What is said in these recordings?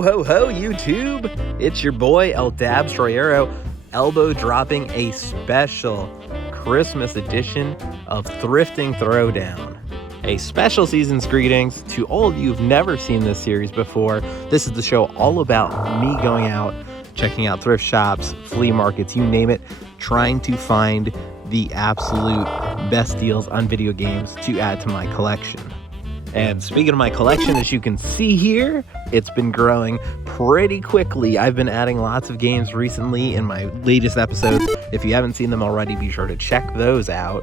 Ho, ho, ho, YouTube! It's your boy, El Dabstroyero, elbow dropping a special Christmas edition of Thrifting Throwdown. A special season's greetings to all of you who've never seen this series before. This is the show all about me going out, checking out thrift shops, flea markets, you name it, trying to find the absolute best deals on video games to add to my collection. And speaking of my collection, as you can see here, it's been growing pretty quickly. I've been adding lots of games recently in my latest episodes. If you haven't seen them already, be sure to check those out.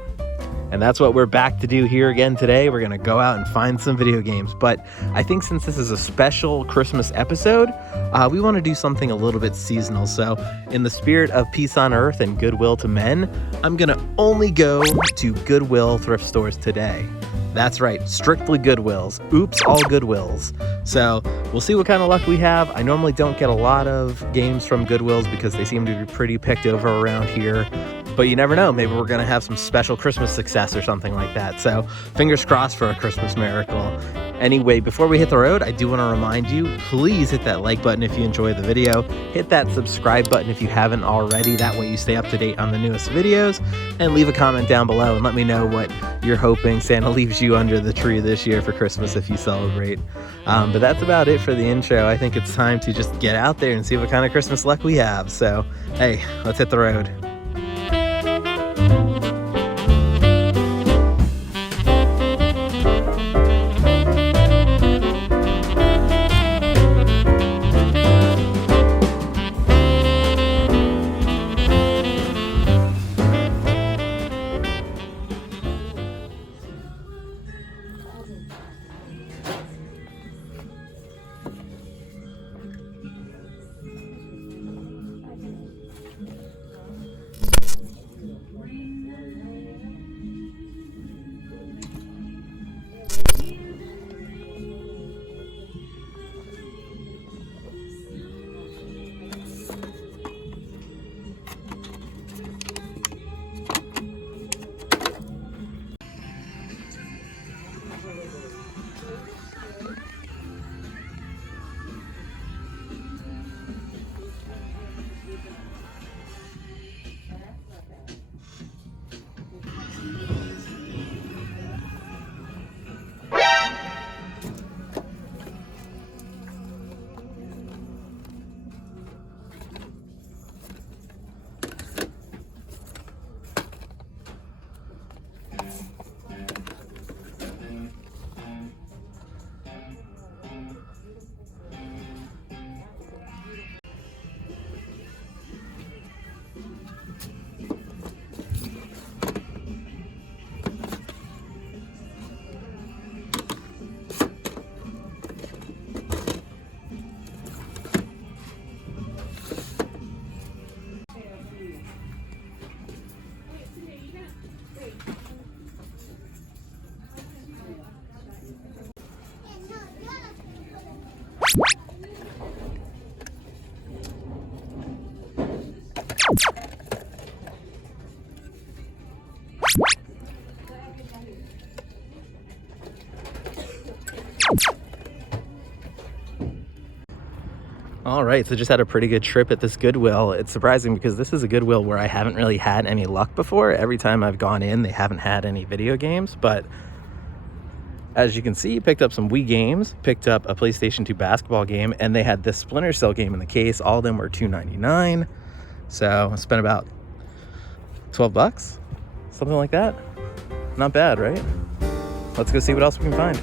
And that's what we're back to do here again today. We're gonna go out and find some video games. But I think since this is a special Christmas episode, we wanna do something a little bit seasonal. So in the spirit of peace on earth and goodwill to men, I'm gonna only go to Goodwill thrift stores today. That's right, strictly Goodwills. Oops, all Goodwills. So we'll see what kind of luck we have. I normally don't get a lot of games from Goodwills because they seem to be pretty picked over around here. But you never know, maybe we're gonna have some special Christmas success or something like that. So fingers crossed for a Christmas miracle. Anyway, before we hit the road, I do wanna remind you, please hit that like button if you enjoy the video. Hit that subscribe button if you haven't already. That way you stay up to date on the newest videos. And leave a comment down below and let me know what you're hoping Santa leaves you under the tree this year for Christmas if you celebrate. But that's about it for the intro. I think it's time to just get out there and see what kind of Christmas luck we have. So, hey, let's hit the road. All right, so just had a pretty good trip at this Goodwill. It's surprising because this is a Goodwill where I haven't really had any luck before. Every time I've gone in, they haven't had any video games, but as you can see, picked up some Wii games, picked up a PlayStation 2 basketball game, and they had this Splinter Cell game in the case. All of them were $2.99. So I spent about 12 bucks, something like that. Not bad, right? Let's go see what else we can find.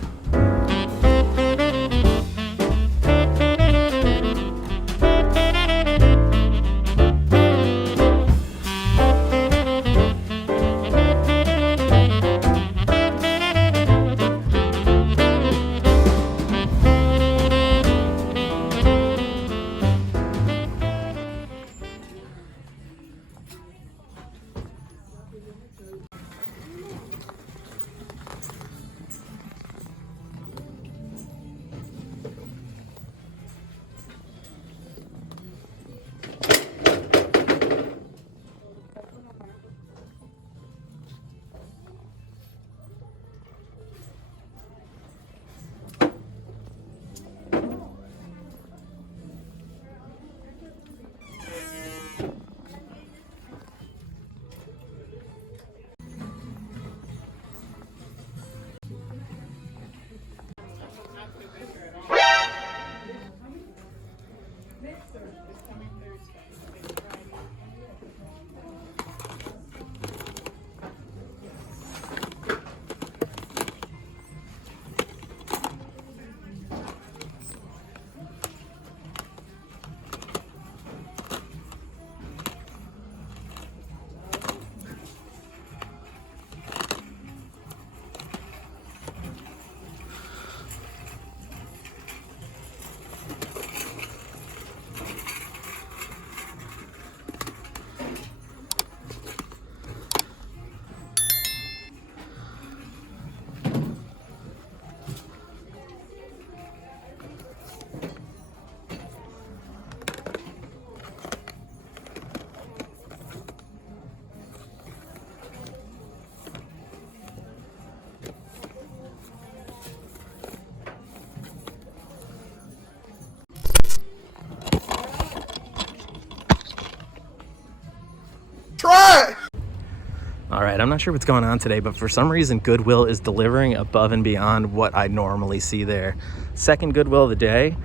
All right, I'm not sure what's going on today, but for some reason, Goodwill is delivering above and beyond what I normally see there. Second Goodwill of the day,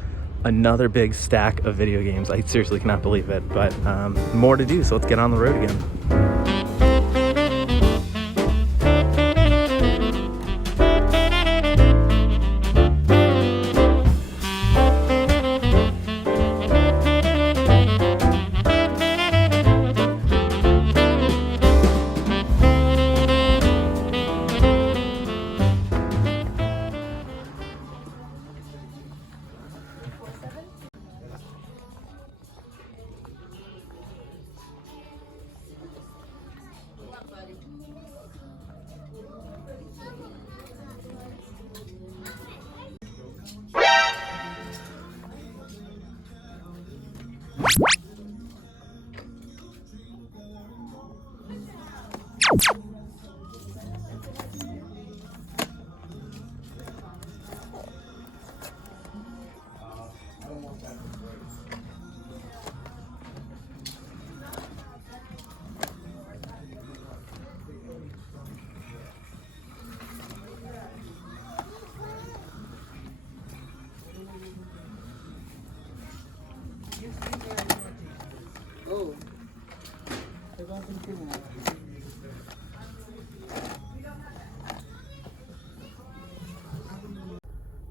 another big stack of video games. I seriously cannot believe it, but more to do, so let's get on the road again.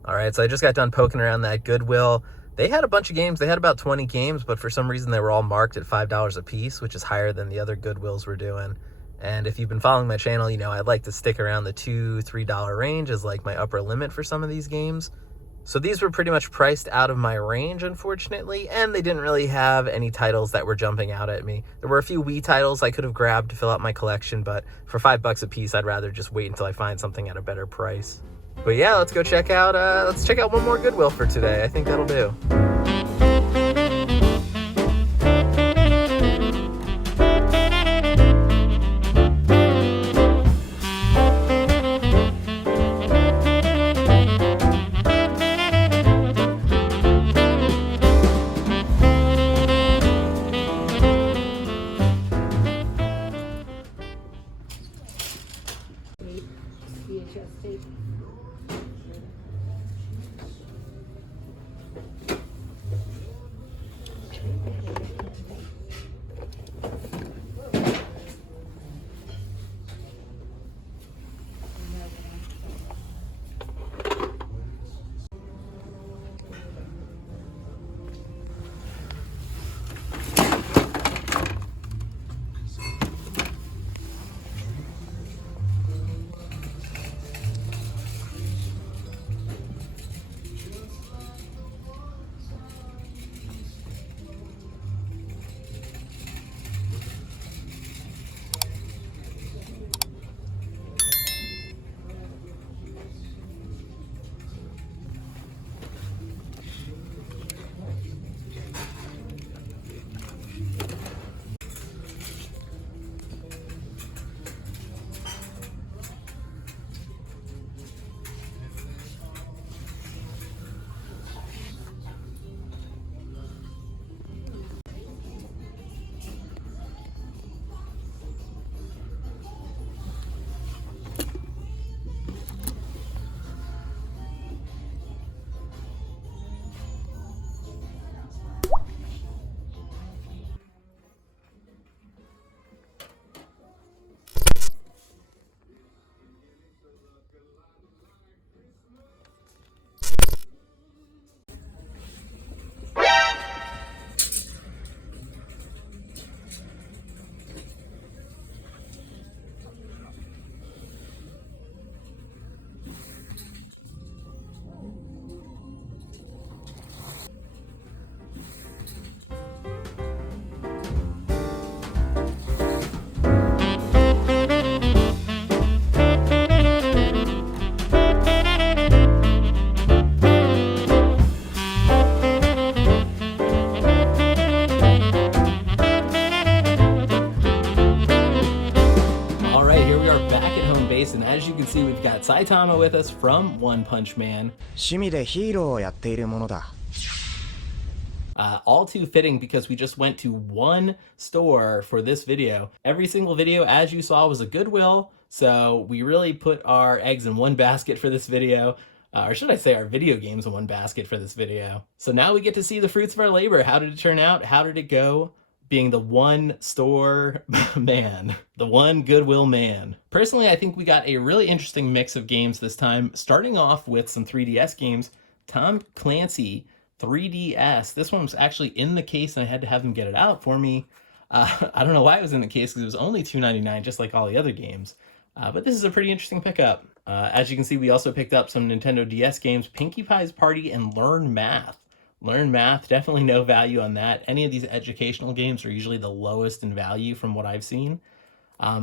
All right, so I just got done poking around that Goodwill. They had a bunch of games. They had about 20 games, but for some reason they were all marked at $5 a piece, which is higher than the other Goodwills were doing. And if you've been following my channel, you know I like to stick around the $2, $3 range as like my upper limit for some of these games. So these were pretty much priced out of my range, unfortunately, and they didn't really have any titles that were jumping out at me. There were a few Wii titles I could have grabbed to fill out my collection, but for $5 a piece, I'd rather just wait until I find something at a better price. But yeah, let's go check out, one more Goodwill for today. I think that'll do. And as you can see, we've got Saitama with us from One Punch Man. All too fitting because we just went to one store for this video. Every single video, as you saw, was a Goodwill, so we really put our eggs in one basket for this video. Or should I say our video games in one basket for this video. So now we get to see the fruits of our labor. How did it turn out? How did it go? Being the one store man, the one Goodwill man. Personally, I think we got a really interesting mix of games this time, starting off with some 3DS games. Tom Clancy 3DS. This one was actually in the case and I had to have them get it out for me. I don't know why it was in the case because it was only $2.99, just like all the other games. But this is a pretty interesting pickup. As you can see, we also picked up some Nintendo DS games, Pinkie Pie's Party and Learn Math. Learn Math, definitely no value on that. Any of these educational games are usually the lowest in value from what I've seen.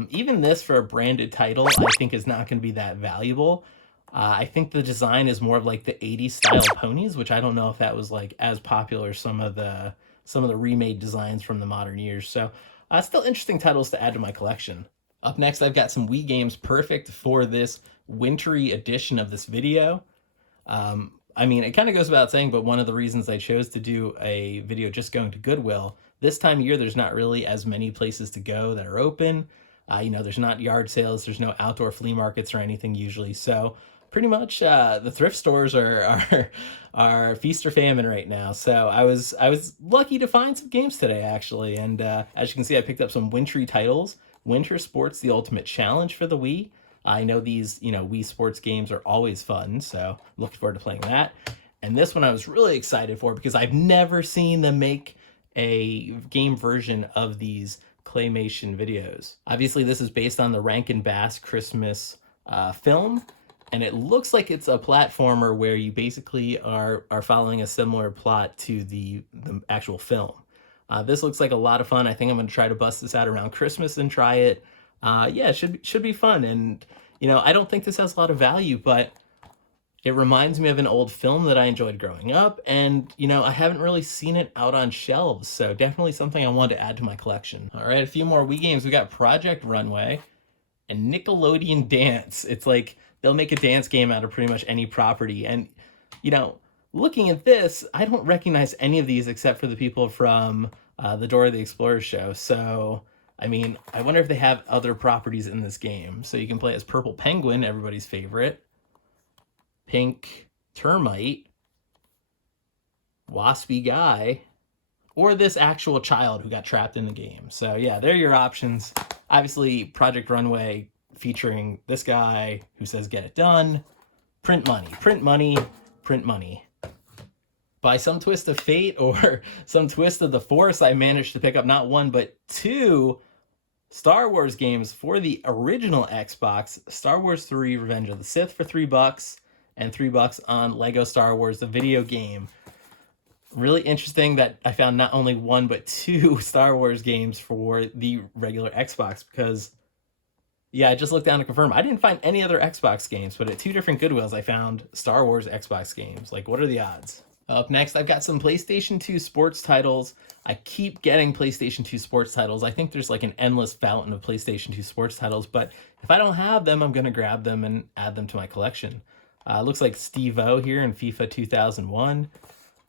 Even this for a branded title, I think is not going to be that valuable. I think the design is more of like the 80s style ponies, which I don't know if that was like as popular as some of the remade designs from the modern years. So still interesting titles to add to my collection. Up next, I've got some Wii games perfect for this wintry edition of this video. I mean, it kind of goes without saying, but one of the reasons I chose to do a video just going to Goodwill, this time of year, there's not really as many places to go that are open. You know, there's not yard sales, there's no outdoor flea markets or anything usually. So pretty much the thrift stores are feast or famine right now. So I was lucky to find some games today, actually. And as you can see, I picked up some wintry titles. Winter Sports, the Ultimate Challenge for the Wii. I know these, Wii Sports games are always fun, so looking forward to playing that. And this one I was really excited for because I've never seen them make a game version of these claymation videos. Obviously, this is based on the Rankin Bass Christmas film, and it looks like it's a platformer where you basically are following a similar plot to the actual film. This looks like a lot of fun. I think I'm going to try to bust this out around Christmas and try it. Yeah, it should be fun. And, I don't think this has a lot of value, but it reminds me of an old film that I enjoyed growing up. And, I haven't really seen it out on shelves. So definitely something I wanted to add to my collection. All right, a few more Wii games. We got Project Runway and Nickelodeon Dance. It's like they'll make a dance game out of pretty much any property. And, looking at this, I don't recognize any of these except for the people from the Dora the Explorer show. So, I mean, I wonder if they have other properties in this game. So you can play as Purple Penguin, everybody's favorite, Pink Termite, Waspy Guy, or this actual child who got trapped in the game. So yeah, there are your options. Obviously, Project Runway featuring this guy who says, "Get it done." Print money, print money, print money. By some twist of fate or some twist of the force, I managed to pick up not one, but two Star Wars games for the original Xbox. Star Wars 3 Revenge of the Sith for $3 and $3 on Lego Star Wars, the video game. Really interesting that I found not only one, but two Star Wars games for the regular Xbox because, yeah, I just looked down to confirm. I didn't find any other Xbox games, but at two different Goodwills, I found Star Wars Xbox games. Like, what are the odds? Up next, I've got some PlayStation 2 sports titles. I keep getting PlayStation 2 sports titles. I think there's like an endless fountain of PlayStation 2 sports titles, but if I don't have them, I'm going to grab them and add them to my collection. Looks like Steve-O here in FIFA 2001,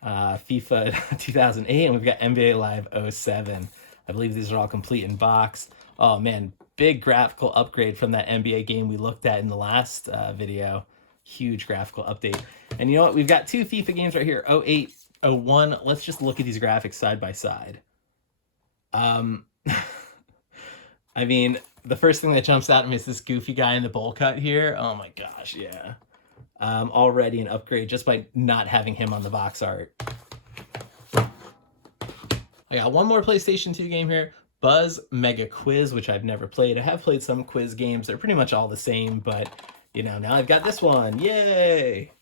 FIFA 2008, and we've got NBA Live 07. I believe these are all complete in box. Oh man, big graphical upgrade from that NBA game we looked at in the last video. Huge graphical update. And you know what? We've got two FIFA games right here, 08, 01. Let's just look at these graphics side by side. I mean, the first thing that jumps out at me is this goofy guy in the bowl cut here. Oh my gosh, yeah. Already an upgrade just by not having him on the box art. I got one more PlayStation 2 game here, Buzz Mega Quiz, which I've never played. I have played some quiz games. They're pretty much all the same, but now I've got this one. Yay!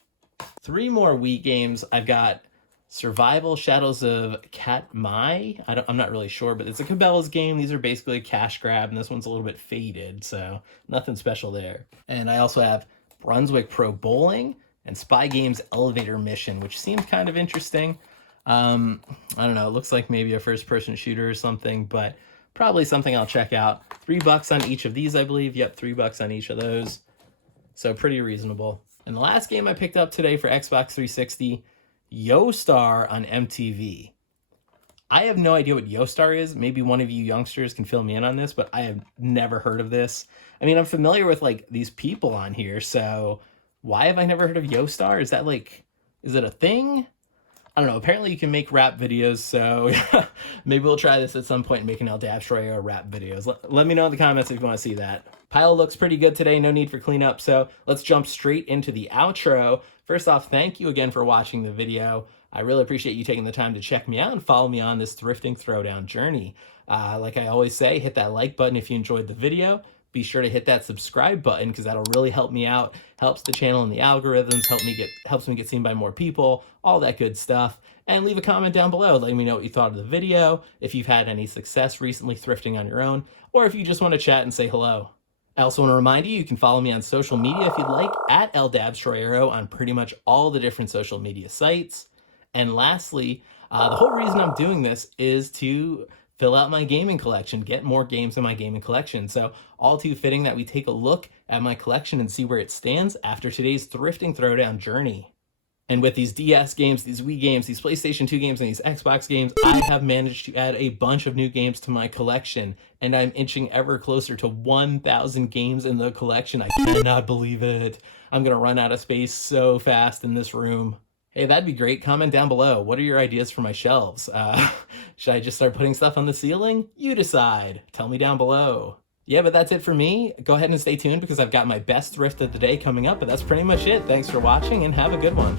Three more Wii games. I've got Survival Shadows of Katmai. I'm not really sure, but it's a Cabela's game. These are basically a cash grab, and this one's a little bit faded, so nothing special there. And I also have Brunswick Pro Bowling and Spy Games Elevator Mission, which seems kind of interesting. I don't know. It looks like maybe a first-person shooter or something, but probably something I'll check out. $3 on each of these, I believe. Yep, $3 on each of those. So pretty reasonable. And the last game I picked up today for Xbox 360, Yo Star on MTV. I have no idea what Yostar is. Maybe one of you youngsters can fill me in on this, but I have never heard of this. I mean, I'm familiar with like these people on here, so why have I never heard of Yostar? Is that like, is it a thing? I don't know. Apparently, you can make rap videos, so maybe we'll try this at some point and make an Dabstroyero rap videos. Let me know in the comments if you want to see that. Pile looks pretty good today. No need for cleanup, so let's jump straight into the outro. First off, thank you again for watching the video. I really appreciate you taking the time to check me out and follow me on this thrifting throwdown journey. Like I always say, hit that like button if you enjoyed the video. Be sure to hit that subscribe button because that'll really help me out, helps the channel and the algorithms, helps me get seen by more people, all that good stuff. And leave a comment down below letting me know what you thought of the video, if you've had any success recently thrifting on your own, or if you just want to chat and say hello. I also want to remind you, you can follow me on social media if you'd like, at Dabstroyero on pretty much all the different social media sites. And lastly, the whole reason I'm doing this is to fill out my gaming collection, get more games in my gaming collection. So all too fitting that we take a look at my collection and see where it stands after today's thrifting throwdown journey. And with these DS games, these Wii games, these PlayStation 2 games, and these Xbox games, I have managed to add a bunch of new games to my collection, and I'm inching ever closer to 1,000 games in the collection. I cannot believe it. I'm gonna run out of space so fast in this room. Hey, that'd be great. Comment down below. What are your ideas for my shelves? Should I just start putting stuff on the ceiling? You decide. Tell me down below. Yeah, but that's it for me. Go ahead and stay tuned because I've got my best thrift of the day coming up, but that's pretty much it. Thanks for watching and have a good one.